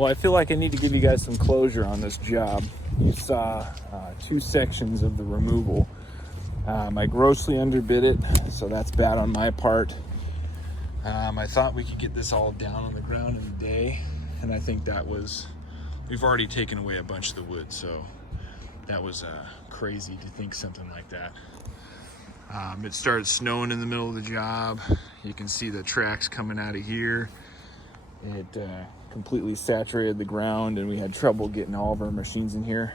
Well, I feel like I need to give you guys some closure on this job. You saw 2 sections of the removal. I grossly underbid it, so that's bad on my part. I thought we could get this all down on the ground in a day, and I think we've already taken away a bunch of the wood, so that was crazy to think something like that. It started snowing in the middle of the job. You can see the tracks coming out of here. It completely saturated the ground, and we had trouble getting all of our machines in here.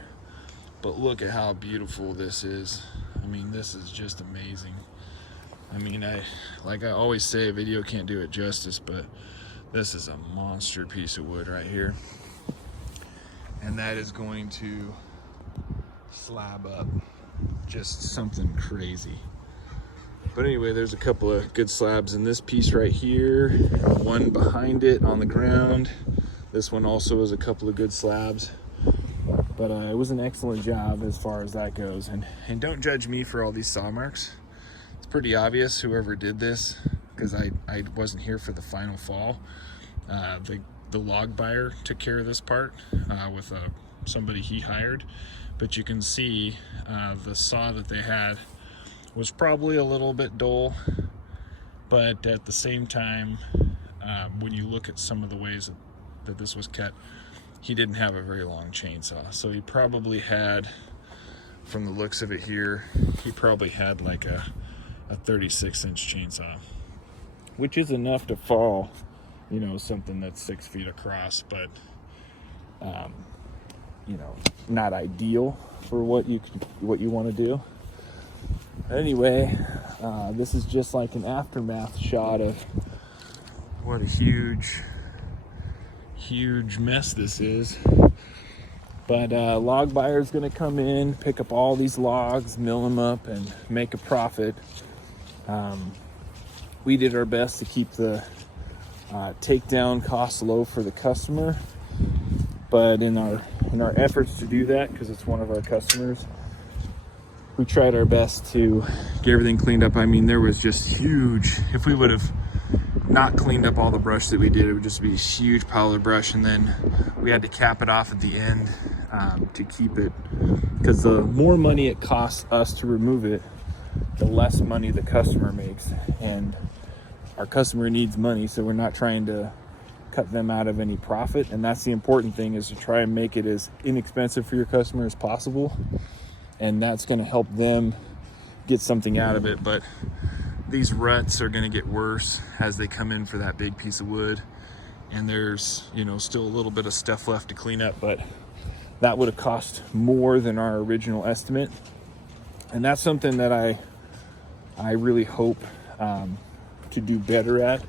But look at how beautiful this is. I mean, this is just amazing. I mean, like I always say, a video can't do it justice, but this is a monster piece of wood right here. And that is going to slab up just something crazy. But anyway, there's a couple of good slabs in this piece right here, one behind it on the ground. This one also has a couple of good slabs. But it was an excellent job as far as that goes. And don't judge me for all these saw marks. It's pretty obvious whoever did this, because I wasn't here for the final fall. The log buyer took care of this part with somebody he hired. But you can see the saw that they had was probably a little bit dull, but at the same time, when you look at some of the ways that this was cut, he didn't have a very long chainsaw. So he probably had, from the looks of it here, he probably had like a 36-inch chainsaw, which is enough to fall, you know, something that's 6 feet across, but you know, not ideal for what you want to do. Anyway, this is just like an aftermath shot of what a huge mess this is. But log buyer's gonna come in, pick up all these logs, mill them up, and make a profit. We did our best to keep the takedown costs low for the customer, but in our efforts to do that, because it's one of our customers, we tried our best to get everything cleaned up. I mean, there was just huge, if we would have not cleaned up all the brush that we did, it would just be a huge pile of brush, and then we had to cap it off at the end to keep it, because the more money it costs us to remove it, the less money the customer makes, and our customer needs money, so we're not trying to cut them out of any profit. And that's the important thing, is to try and make it as inexpensive for your customer as possible, and that's going to help them get something out of it. But these ruts are going to get worse as they come in for that big piece of wood, and there's, you know, still a little bit of stuff left to clean up, but that would have cost more than our original estimate. And that's something that I really hope to do better at,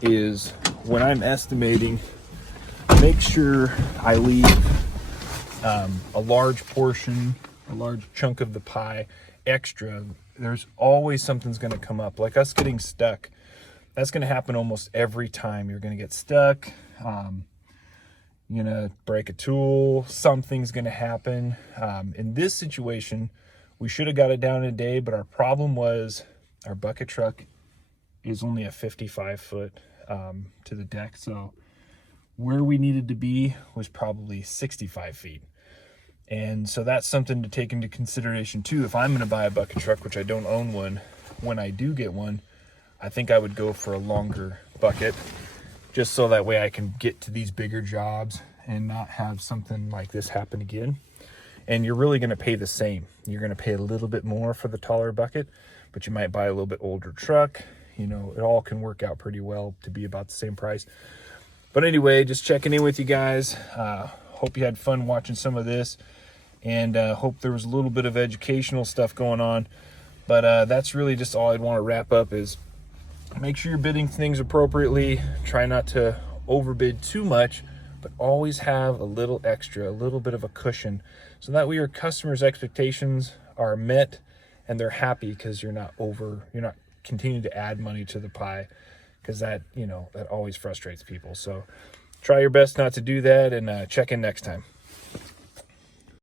is when I'm estimating, make sure I leave a large portion, a large chunk of the pie extra. There's always something's going to come up, like us getting stuck. That's going to happen almost every time. You're going to get stuck, you're going to break a tool, something's going to happen. In this situation, we should have got it down in a day, but our problem was our bucket truck is only a 55 foot to the deck, so where we needed to be was probably 65 feet. And so that's something to take into consideration too. If I'm going to buy a bucket truck, which I don't own one, when I do get one, I think I would go for a longer bucket, just so that way I can get to these bigger jobs and not have something like this happen again. And you're really going to pay the same. You're going to pay a little bit more for the taller bucket, but you might buy a little bit older truck. You know, it all can work out pretty well to be about the same price. But anyway, just checking in with you guys. Hope you had fun watching some of this, and hope there was a little bit of educational stuff going on. But that's really just all I'd want to wrap up, is make sure you're bidding things appropriately. Try not to overbid too much, but always have a little extra, a little bit of a cushion, so that way your customers' expectations are met and they're happy, because you're not continuing to add money to the pie, because that, you know, that always frustrates people. So try your best not to do that, and check in next time.